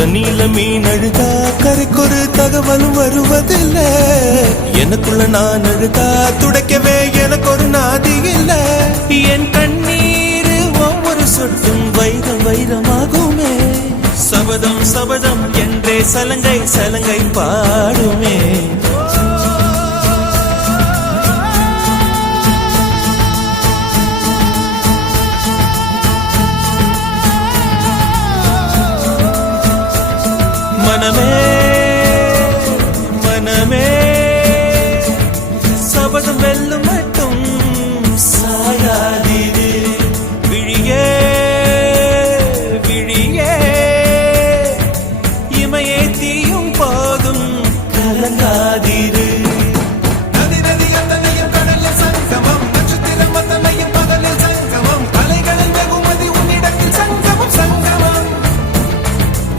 தண்ணியில மீன் அழுதா கரைக்கொரு தகவலும் வருவதில்லை. எனக்குள்ள நான் அழுதா துடைக்கவே எனக்கு ஒரு நாதி இல்ல. என் கண்ணீர் ஒவ்வொரு சொட்டும் வைரம் வைரமாகுமே. சபதம் சபதம் என்றே சலங்கை சலங்கை பாடுமே. மனமே